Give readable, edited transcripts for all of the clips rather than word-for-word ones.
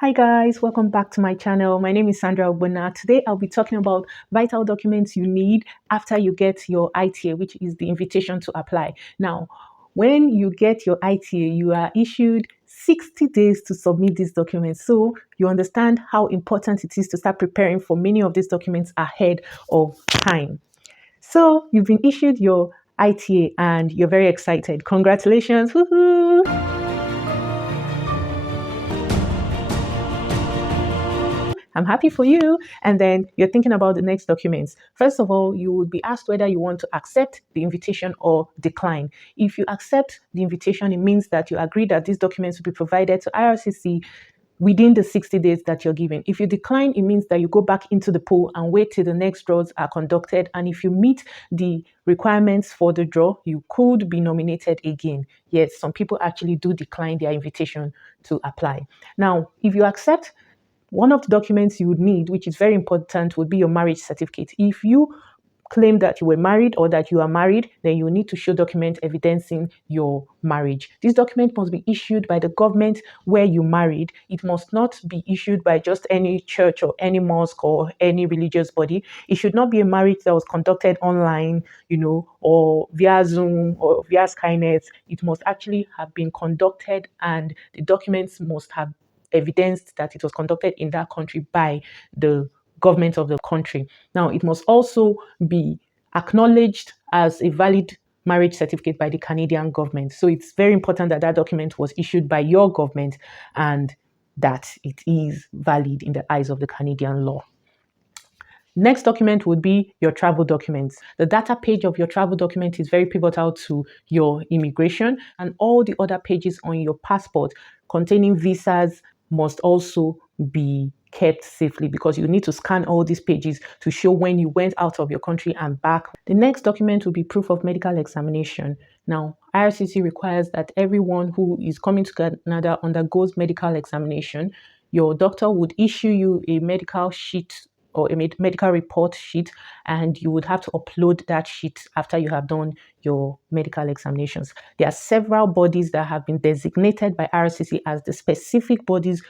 Hi guys, welcome back to my channel. My name is Sandra Ogbonna. Today I'll be talking about vital documents you need after you get your ITA, which is the invitation to apply. Now, when you get your ITA, you are issued 60 days to submit these documents. So you understand how important it is to start preparing for many of these documents ahead of time. So you've been issued your ITA and you're very excited. Congratulations. Woohoo! I'm happy for you. And then you're thinking about the next documents. First of all, you would be asked whether you want to accept the invitation or decline. If you accept the invitation, it means that you agree that these documents will be provided to IRCC within the 60 days that you're given. If you decline, it means that you go back into the pool and wait till the next draws are conducted. And if you meet the requirements for the draw, you could be nominated again. Yes, some people actually do decline their invitation to apply. Now, if you accept, one of the documents you would need, which is very important, would be your marriage certificate. If you claim that you were married or that you are married, then you need to show document evidencing your marriage. This document must be issued by the government where you married. It must not be issued by just any church or any mosque or any religious body. It should not be a marriage that was conducted online, or via Zoom or via Skynet. It must actually have been conducted, and the documents must have evidenced that it was conducted in that country by the government of the country. Now, it must also be acknowledged as a valid marriage certificate by the Canadian government. So it's very important that that document was issued by your government and that it is valid in the eyes of the Canadian law. Next document would be your travel documents. The data page of your travel document is very pivotal to your immigration, and all the other pages on your passport containing visas must also be kept safely, because you need to scan all these pages to show when you went out of your country and back. The next document will be proof of medical examination. Now, IRCC requires that everyone who is coming to Canada undergoes medical examination. Your doctor would issue you a medical sheet or a medical report sheet, and you would have to upload that sheet after you have done your medical examinations. There are several bodies that have been designated by RCC as the specific bodies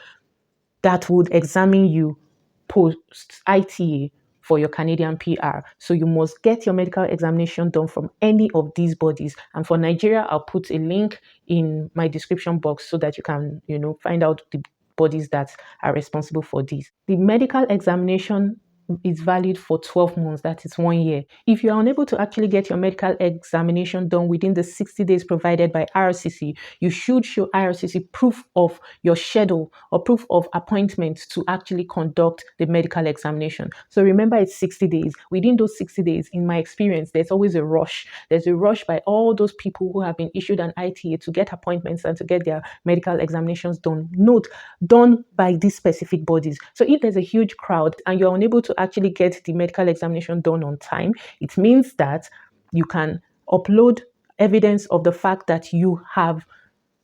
that would examine you post ITA for your Canadian PR. So you must get your medical examination done from any of these bodies. And for Nigeria, I'll put a link in my description box so that you can, find out the bodies that are responsible for this. The medical examination is valid for 12 months, that is 1 year. If you are unable to actually get your medical examination done within the 60 days provided by IRCC, you should show IRCC proof of your schedule or proof of appointment to actually conduct the medical examination. So remember, it's 60 days. Within those 60 days, in my experience, there's always a rush. There's a rush by all those people who have been issued an ITA to get appointments and to get their medical examinations done. Note, done by these specific bodies. So if there's a huge crowd and you're unable to actually get the medical examination done on time, it means that you can upload evidence of the fact that you have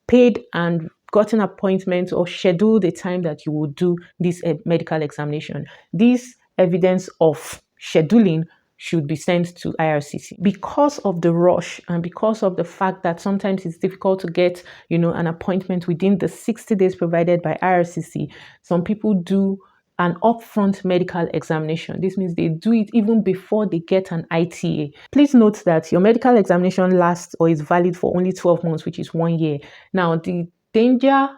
paid and gotten appointments or scheduled the time that you will do this medical examination. This evidence of scheduling should be sent to IRCC. Because of the rush and because of the fact that sometimes it's difficult to get, an appointment within the 60 days provided by IRCC, some people do an upfront medical examination. This means they do it even before they get an ITA. Please note that your medical examination lasts or is valid for only 12 months, which is 1 year. Now, the danger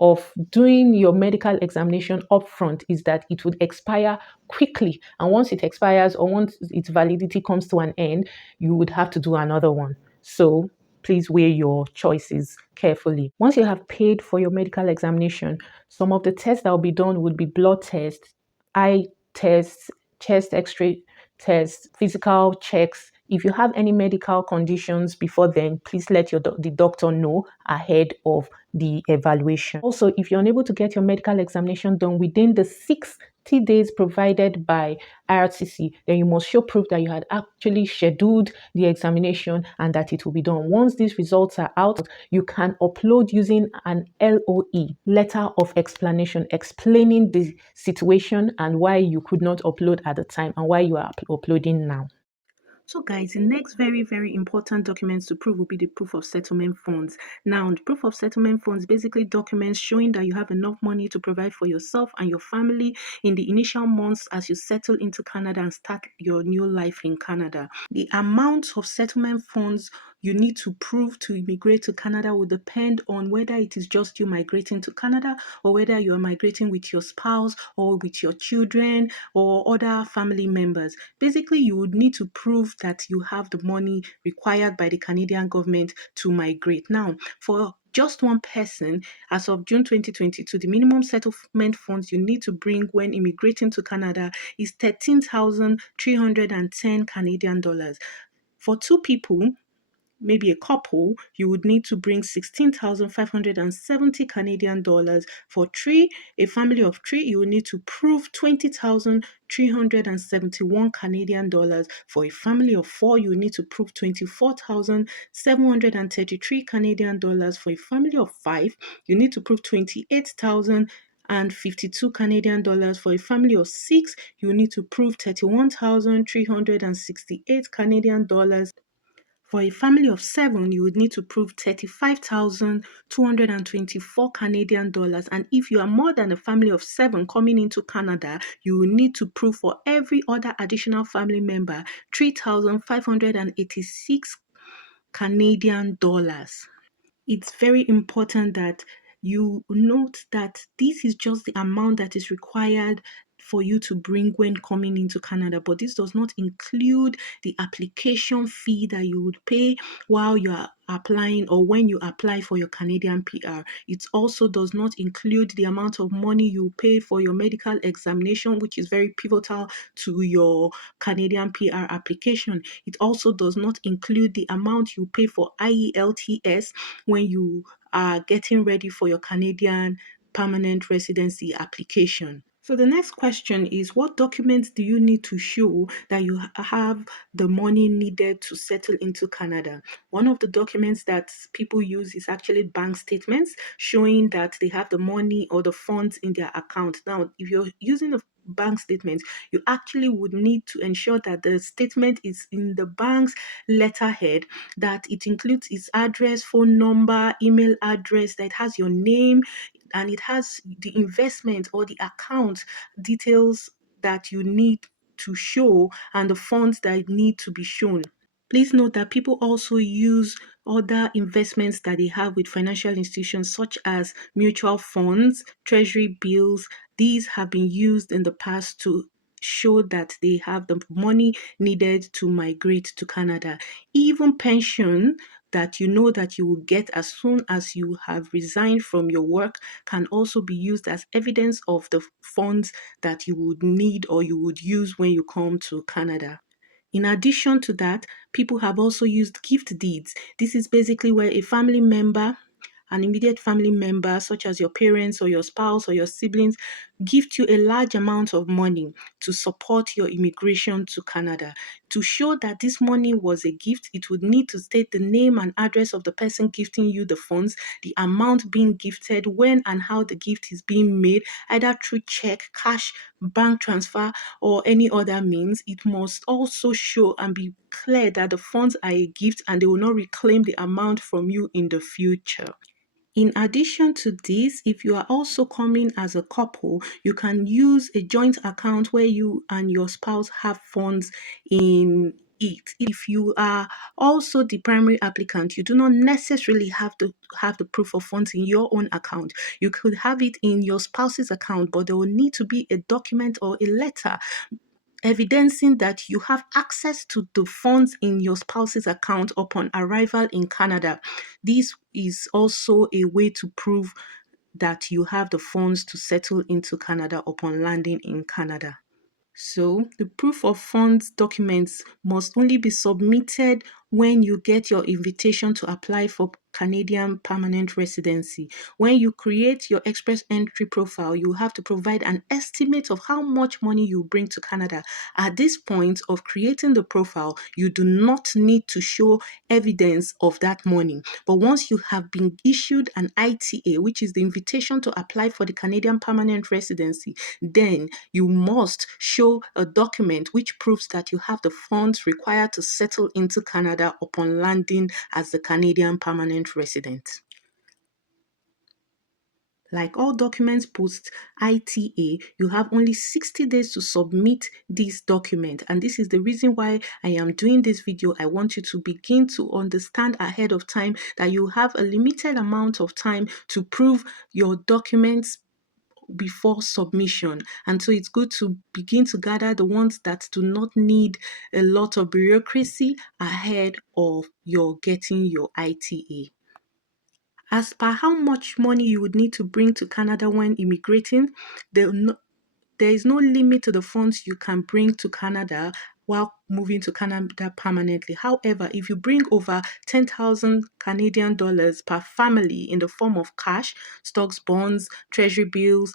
of doing your medical examination upfront is that it would expire quickly. And once it expires or once its validity comes to an end, you would have to do another one. So please weigh your choices carefully. Once you have paid for your medical examination, some of the tests that will be done would be blood tests, eye tests, chest x-ray tests, physical checks. If you have any medical conditions before then, please let the doctor know ahead of the evaluation. Also, if you're unable to get your medical examination done within the 60 days provided by IRCC, then you must show proof that you had actually scheduled the examination and that it will be done. Once these results are out, you can upload using an LOE, letter of explanation, explaining the situation and why you could not upload at the time and why you are uploading now. So guys, the next very, very important documents to prove will be the proof of settlement funds. Now, the proof of settlement funds basically documents showing that you have enough money to provide for yourself and your family in the initial months as you settle into Canada and start your new life in Canada. The amount of settlement funds you need to prove to immigrate to Canada will depend on whether it is just you migrating to Canada or whether you are migrating with your spouse or with your children or other family members. Basically, you would need to prove that you have the money required by the Canadian government to migrate. Now, for just one person, as of June 2022, the minimum settlement funds you need to bring when immigrating to Canada is 13,310 Canadian dollars. For two people, maybe a couple, you would need to bring 16,570 Canadian dollars. For three, a family of three, you will need to prove 20,371 Canadian dollars. For a family of four, you will need to prove 24,733 Canadian dollars. For a family of five, you need to prove 28,000 and 52 Canadian dollars. For a family of six, you need to prove 31,368 Canadian dollars. For a family of seven, you would need to prove 35,224 Canadian dollars. And if you are more than a family of seven coming into Canada, you will need to prove for every other additional family member 3,586 Canadian dollars. It's very important that you note that this is just the amount that is required for you to bring when coming into Canada, but this does not include the application fee that you would pay while you are applying or when you apply for your Canadian PR. It also does not include the amount of money you pay for your medical examination, which is very pivotal to your Canadian PR application. It also does not include the amount you pay for IELTS when you are getting ready for your Canadian permanent residency application. So the next question is, what documents do you need to show that you have the money needed to settle into Canada? One of the documents that people use is actually bank statements showing that they have the money or the funds in their account. Now, if you're using a bank statement, you actually would need to ensure that the statement is in the bank's letterhead, that it includes its address, phone number, email address, that has your name, and it has the investment or the account details that you need to show and the funds that need to be shown. Please note that people also use other investments that they have with financial institutions, such as mutual funds, treasury bills. These have been used in the past to show that they have the money needed to migrate to Canada. Even pension that you know that you will get as soon as you have resigned from your work can also be used as evidence of the funds that you would need or you would use when you come to Canada. In addition to that, people have also used gift deeds. This is basically where a family member, an immediate family member, such as your parents or your spouse or your siblings, gift you a large amount of money to support your immigration to Canada. To show that this money was a gift, it would need to state the name and address of the person gifting you the funds, the amount being gifted, when and how the gift is being made, either through check, cash, bank transfer, or any other means. It must also show and be clear that the funds are a gift and they will not reclaim the amount from you in the future. In addition to this, if you are also coming as a couple, you can use a joint account where you and your spouse have funds in it. If you are also the primary applicant, you do not necessarily have to have the proof of funds in your own account. You could have it in your spouse's account, but there will need to be a document or a letter evidencing that you have access to the funds in your spouse's account upon arrival in Canada. This is also a way to prove that you have the funds to settle into Canada upon landing in Canada. So, the proof of funds documents must only be submitted when you get your invitation to apply for Canadian permanent residency. When you create your express entry profile, you have to provide an estimate of how much money you bring to Canada. At this point of creating the profile, you do not need to show evidence of that money. But once you have been issued an ITA, which is the invitation to apply for the Canadian permanent residency, then you must show a document which proves that you have the funds required to settle into Canada upon landing as the Canadian permanent resident. Like all documents post ITA, you have only 60 days to submit this document. And this is the reason why I am doing this video. I want you to begin to understand ahead of time that you have a limited amount of time to prove your documents before submission. And so it's good to begin to gather the ones that do not need a lot of bureaucracy ahead of your getting your ITA. As per how much money you would need to bring to Canada when immigrating, there is no limit to the funds you can bring to Canada while moving to Canada permanently. However, if you bring over 10,000 Canadian dollars per family in the form of cash, stocks, bonds, treasury bills,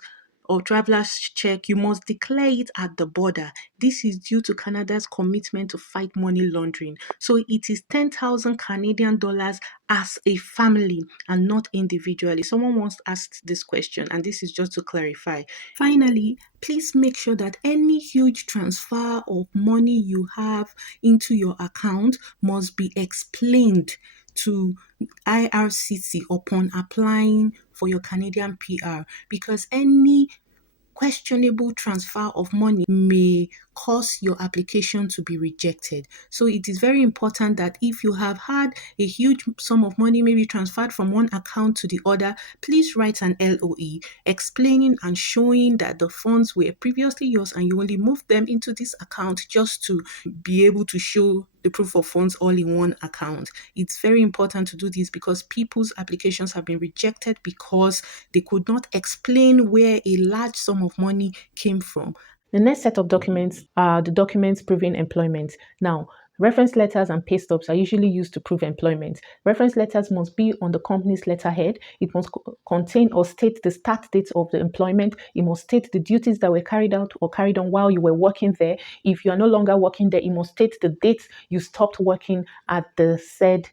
or traveler's check, you must declare it at the border. This is due to Canada's commitment to fight money laundering. So it is 10,000 Canadian dollars as a family and not individually. Someone once asked this question, and this is just to clarify. Finally, please make sure that any huge transfer of money you have into your account must be explained to IRCC upon applying for your Canadian PR, because any questionable transfer of money may cause your application to be rejected. So it is very important that if you have had a huge sum of money maybe transferred from one account to the other, please write an LOE explaining and showing that the funds were previously yours and you only moved them into this account just to be able to show the proof of funds all in one account. It's very important to do this because people's applications have been rejected because they could not explain where a large sum of money came from. The next set of documents are the documents proving employment. Now, reference letters and pay stubs are usually used to prove employment. Reference letters must be on the company's letterhead. It must contain or state the start date of the employment. It must state the duties that were carried out or carried on while you were working there. If you are no longer working there, it must state the date you stopped working at the said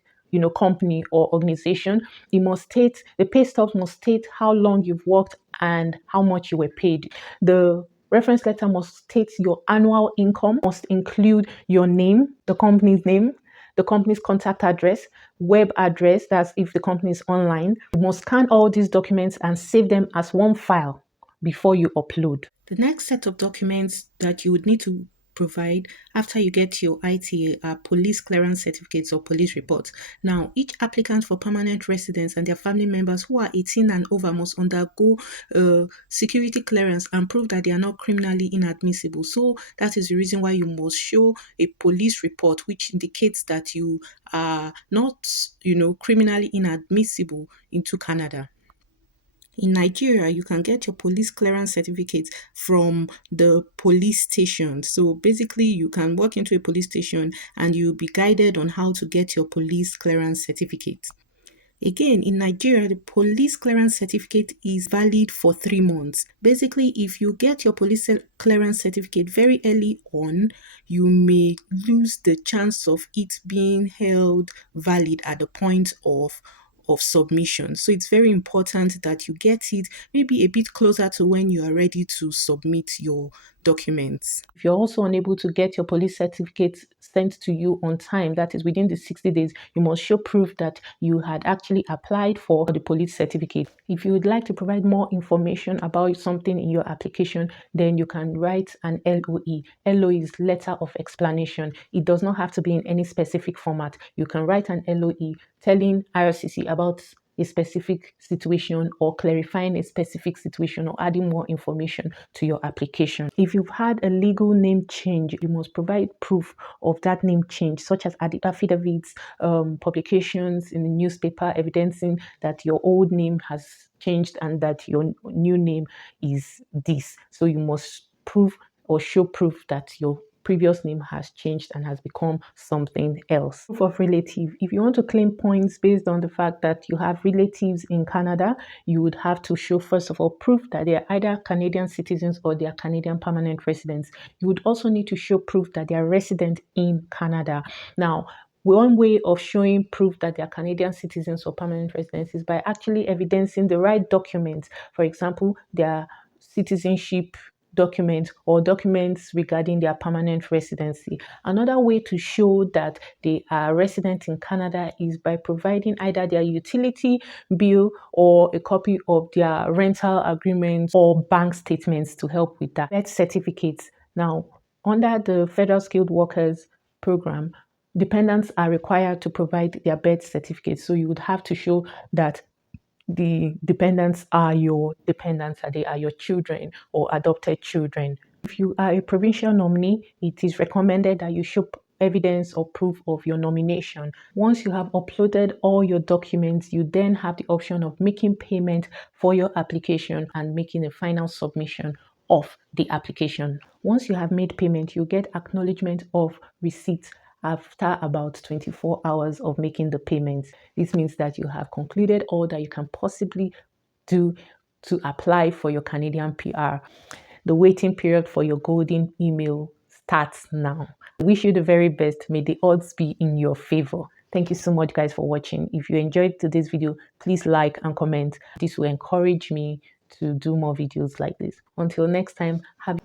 company or organization. It must state, the pay stubs must state how long you've worked and how much you were paid. The reference letter must state your annual income, must include your name, the company's name, the company's contact address, web address, that's if the company is online. You must scan all these documents and save them as one file before you upload. The next set of documents that you would need to provide after you get your ITA are police clearance certificates or police reports. Now, each applicant for permanent residents and their family members who are 18 and over must undergo security clearance and prove that they are not criminally inadmissible. So that is the reason why you must show a police report which indicates that you are not, criminally inadmissible into Canada. In Nigeria, you can get your police clearance certificate from the police station. So basically, you can walk into a police station and you'll be guided on how to get your police clearance certificate. Again, in Nigeria, the police clearance certificate is valid for 3 months. Basically, if you get your police clearance certificate very early on, you may lose the chance of it being held valid at the point of submission. So it's very important that you get it maybe a bit closer to when you are ready to submit your documents. If you're also unable to get your police certificate sent to you on time, that is within the 60 days, you must show proof that you had actually applied for the police certificate. If you would like to provide more information about something in your application, then you can write an LOE. LOE is letter of explanation. It does not have to be in any specific format. You can write an LOE telling IRCC about a specific situation or clarifying a specific situation or adding more information to your application. If you've had a legal name change, you must provide proof of that name change, such as affidavits, publications in the newspaper evidencing that your old name has changed and that your new name is this. So you must prove or show proof that your previous name has changed and has become something else. Proof of relative. If you want to claim points based on the fact that you have relatives in Canada, you would have to show, first of all, proof that they are either Canadian citizens or they are Canadian permanent residents. You would also need to show proof that they are resident in Canada. Now, one way of showing proof that they are Canadian citizens or permanent residents is by actually evidencing the right documents. For example, their citizenship documents or documents regarding their permanent residency. Another way to show that they are resident in Canada is by providing either their utility bill or a copy of their rental agreement or bank statements to help with that. Birth certificates. Now, under the Federal Skilled Workers Program, dependents are required to provide their birth certificates. So you would have to show that the dependents are your dependents, they are your children or adopted children. If you are a provincial nominee, it is recommended that you show evidence or proof of your nomination. Once you have uploaded all your documents, you then have the option of making payment for your application and making a final submission of the application. Once you have made payment, you get acknowledgement of receipt after about 24 hours of making the payments. This means that you have concluded all that you can possibly do to apply for your Canadian PR. The waiting period for your golden email starts now. I wish you the very best. May the odds be in your favor. Thank you so much, guys, for watching. If you enjoyed today's video, please like and comment. This will encourage me to do more videos like this. Until next time, have